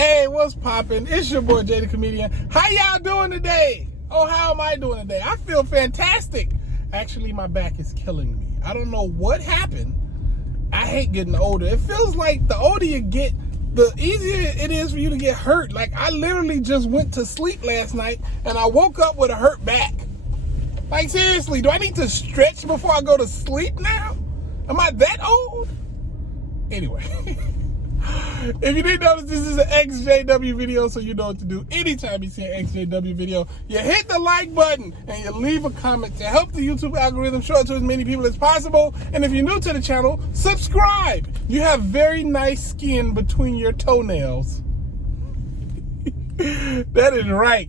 Hey, what's poppin'? It's your boy Jay the Comedian. How y'all doing today? Oh, how am I doing today? I feel fantastic. Actually, my back is killing me. I don't know what happened. I hate getting older. It feels like the older you get, the easier it is for you to get hurt. Like, I literally just went to sleep last night and I woke up with a hurt back. Like, seriously, do I need to stretch before I go to sleep now? Am I that old? Anyway. If you didn't notice, this is an ExJw video, so you know what to do. Anytime you see an ExJw video, you hit the like button and you leave a comment to help the YouTube algorithm show it to as many people as possible. And if you're new to the channel, subscribe. You have very nice skin between your toenails. That is right.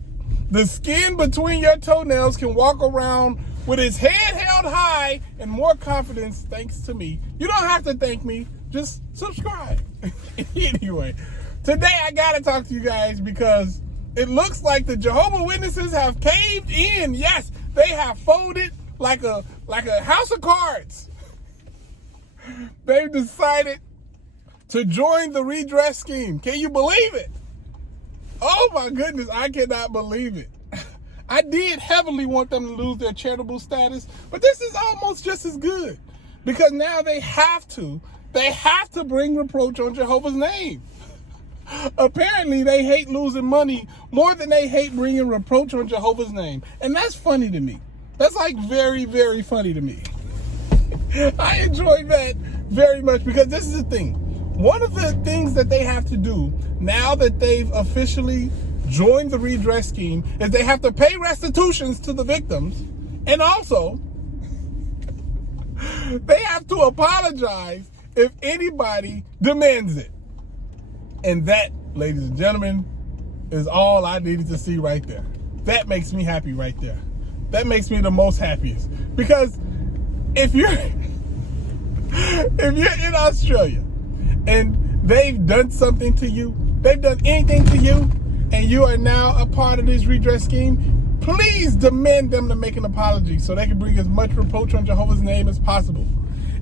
The skin between your toenails can walk around with its head held high and more confidence thanks to me. You don't have to thank me. Just subscribe. Anyway, today I gotta talk to you guys because it looks like the Jehovah Witnesses have caved in. Yes, they have folded like a house of cards. They've decided to join the redress scheme. Can you believe it? Oh my goodness, I cannot believe it. I did heavily want them to lose their charitable status, but this is almost just as good because now they have to bring reproach on Jehovah's name. Apparently, they hate losing money more than they hate bringing reproach on Jehovah's name. And that's funny to me. That's like very, very funny to me. I enjoy that very much because this is the thing. One of the things that they have to do now that they've officially joined the redress scheme is they have to pay restitutions to the victims, and also they have to apologize if anybody demands it. And that, ladies and gentlemen, is all I needed to see right there. That makes me happy right there. That makes me the most happiest. Because if you're in Australia and they've done something to you, they've done anything to you, and you are now a part of this redress scheme, please demand them to make an apology so they can bring as much reproach on Jehovah's name as possible.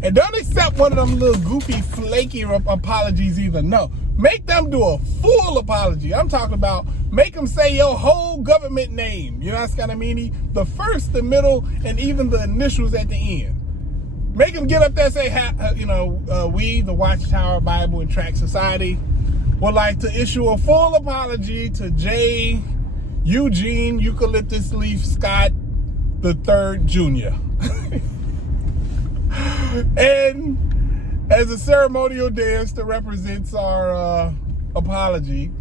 And don't accept one of them little goofy, flaky apologies either. No, make them do a full apology. I'm talking about make them say your whole government name. You know what I mean? The first, the middle, and even the initials at the end. Make them get up there and say, we, the Watchtower Bible and Tract Society, would like to issue a full apology to J. Eugene Eucalyptus Leaf Scott III Jr. And as a ceremonial dance that represents our apology,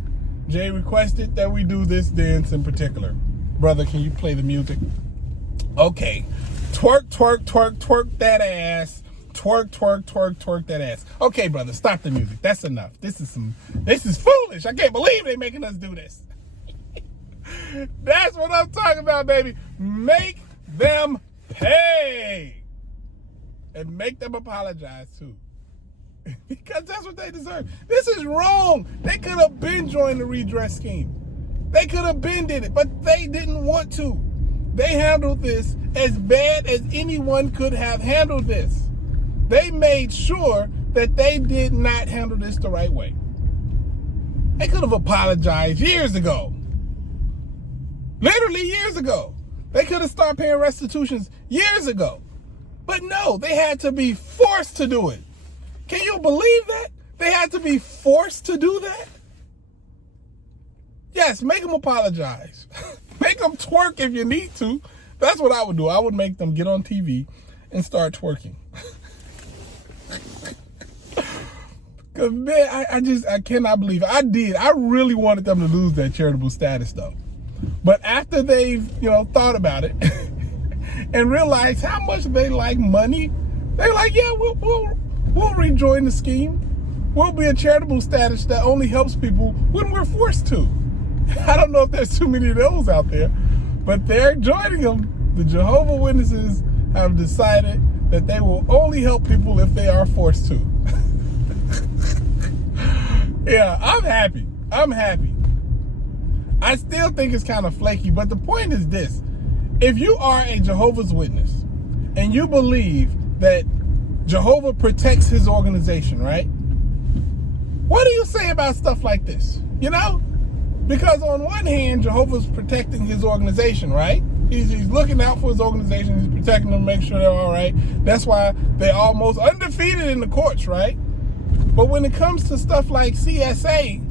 Jay requested that we do this dance in particular. Brother, can you play the music? Okay. Twerk, twerk, twerk, twerk that ass. Twerk, twerk, twerk, twerk that ass. Okay, brother, stop the music. That's enough. This is foolish. I can't believe they're making us do this. That's what I'm talking about, baby. Make them pay. And make them apologize too. Because that's what they deserve. This is wrong. They could have been joined the redress scheme. They could have been did it, but they didn't want to. They handled this as bad as anyone could have handled this. They made sure that they did not handle this the right way. They could have apologized years ago. Literally years ago. They could have started paying restitutions years ago. But no, they had to be forced to do it. Can you believe that? They had to be forced to do that? Yes, make them apologize. Make them twerk if you need to. That's what I would do. I would make them get on TV and start twerking. Because, man, I cannot believe it. I really wanted them to lose their charitable status, though. But after they've, thought about it and realized how much they like money, they're like, yeah, we'll rejoin the scheme. We'll be a charitable status that only helps people when we're forced to. I don't know if there's too many of those out there, but they're joining them. The Jehovah Witnesses have decided that they will only help people if they are forced to. Yeah, I'm happy. I'm happy. I still think it's kind of flaky, but the point is this. If you are a Jehovah's Witness and you believe that Jehovah protects his organization, right? What do you say about stuff like this? You know? Because on one hand, Jehovah's protecting his organization, right? He's looking out for his organization. He's protecting them, make sure they're all right. That's why they're almost undefeated in the courts, right? But when it comes to stuff like CSA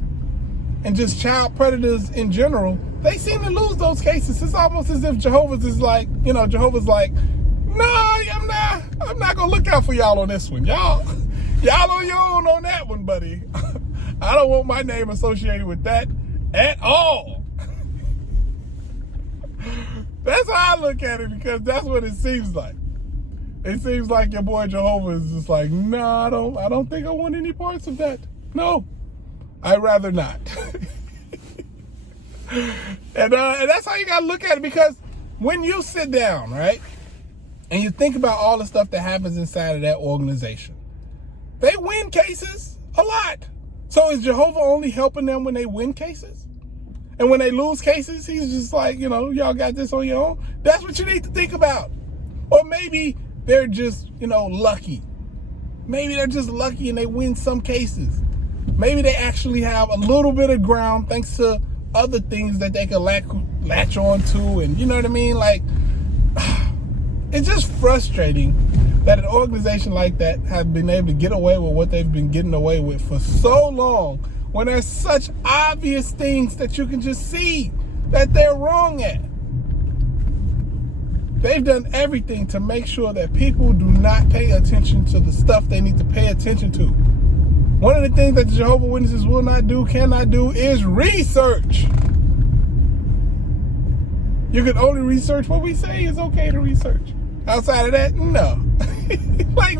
and just child predators in general, they seem to lose those cases. It's almost as if Jehovah's is like, Jehovah's like, no, I'm not gonna look out for y'all on this one. Y'all on your own on that one, buddy. I don't want my name associated with that at all. That's how I look at it, because that's what it seems like. It seems like your boy Jehovah is just like, no, I don't think I want any parts of that. No, I'd rather not. And that's how you gotta look at it, because when you sit down, right, and you think about all the stuff that happens inside of that organization, they win cases a lot. So is Jehovah only helping them when they win cases? And when they lose cases, he's just like, y'all got this on your own? That's what you need to think about. Or maybe they're just, lucky. Maybe they're just lucky and they win some cases. Maybe they actually have a little bit of ground thanks to other things that they can latch on to. And you know what I mean? Like, it's just frustrating that an organization like that has been able to get away with what they've been getting away with for so long, when there's such obvious things that you can just see that they're wrong at. They've done everything to make sure that people do not pay attention to the stuff they need to pay attention to. One of the things that the Jehovah's Witnesses will not do, cannot do, is research. You can only research what we say is okay to research. Outside of that, no. Like,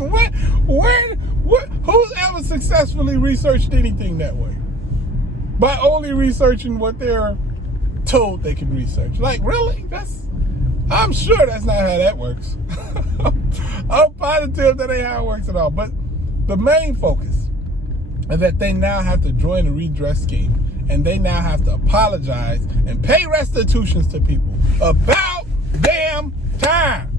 who's ever successfully researched anything that way? By only researching what they're told they can research. Like, really? I'm sure that's not how that works. I'm positive that ain't how it works at all. But the main focus is that they now have to join the redress scheme, and they now have to apologize and pay restitutions to people. About damn time.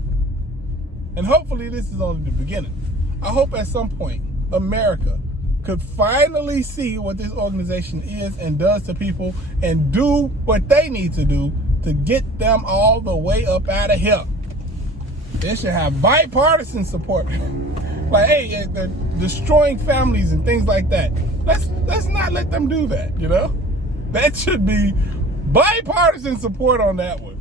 And hopefully this is only the beginning. I hope at some point America could finally see what this organization is and does to people, and do what they need to do to get them all the way up out of here. They should have bipartisan support. Like, hey, they're destroying families and things like that. Let's not let them do that, That should be bipartisan support on that one.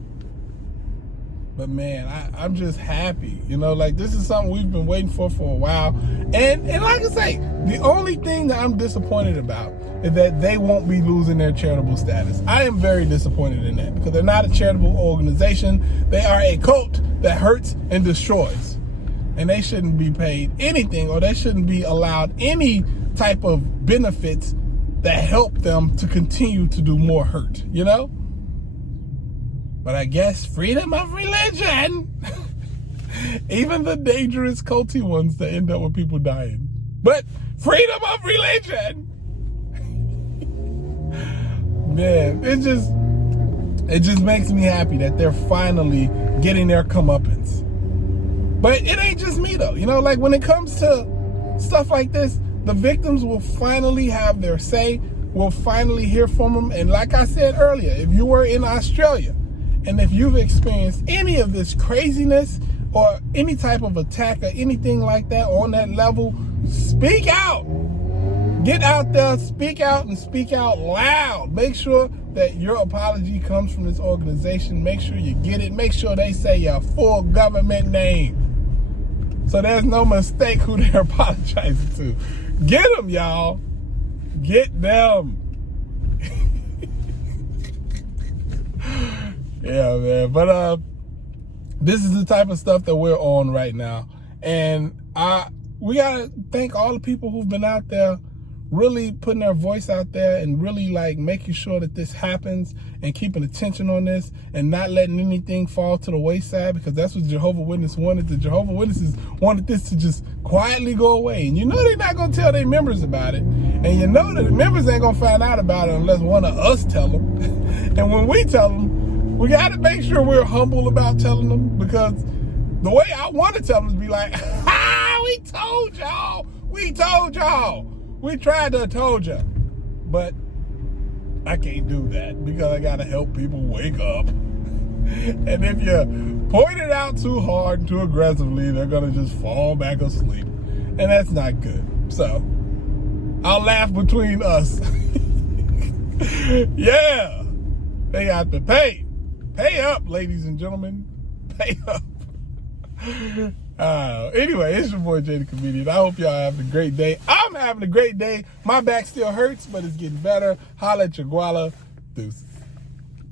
But man, I'm just happy, like this is something we've been waiting for a while. And like I say, the only thing that I'm disappointed about is that they won't be losing their charitable status. I am very disappointed in that, because they're not a charitable organization. They are a cult that hurts and destroys. And they shouldn't be paid anything, or they shouldn't be allowed any type of benefits that help them to continue to do more hurt, But I guess freedom of religion. Even the dangerous culty ones that end up with people dying. But freedom of religion. Man, it just makes me happy that they're finally getting their comeuppance. But it ain't just me though. Like when it comes to stuff like this, the victims will finally have their say. We'll finally hear from them. And like I said earlier, if you were in Australia, and if you've experienced any of this craziness or any type of attack or anything like that on that level, speak out. Get out there, speak out, and speak out loud. Make sure that your apology comes from this organization. Make sure you get it. Make sure they say your full government name, so there's no mistake who they're apologizing to. Get them, y'all. Get them. Yeah, man. But this is the type of stuff that we're on right now. And we got to thank all the people who've been out there really putting their voice out there and really like making sure that this happens and keeping attention on this and not letting anything fall to the wayside, because that's what Jehovah's Witnesses wanted. The Jehovah's Witnesses wanted this to just quietly go away. And they're not going to tell their members about it. And that the members ain't going to find out about it unless one of us tell them. And when we tell them, we got to make sure we're humble about telling them, because the way I want to tell them is be like, we told y'all. We tried to have told you, but I can't do that because I gotta help people wake up. And if you point it out too hard and too aggressively, they're gonna just fall back asleep. And that's not good. So I'll laugh between us. Yeah. They have to pay. Pay up, ladies and gentlemen. Pay up. Anyway, it's your boy Jay the Comedian. I hope y'all having a great day. I'm having a great day. My back still hurts, but it's getting better. Holla at your guala. Deuces.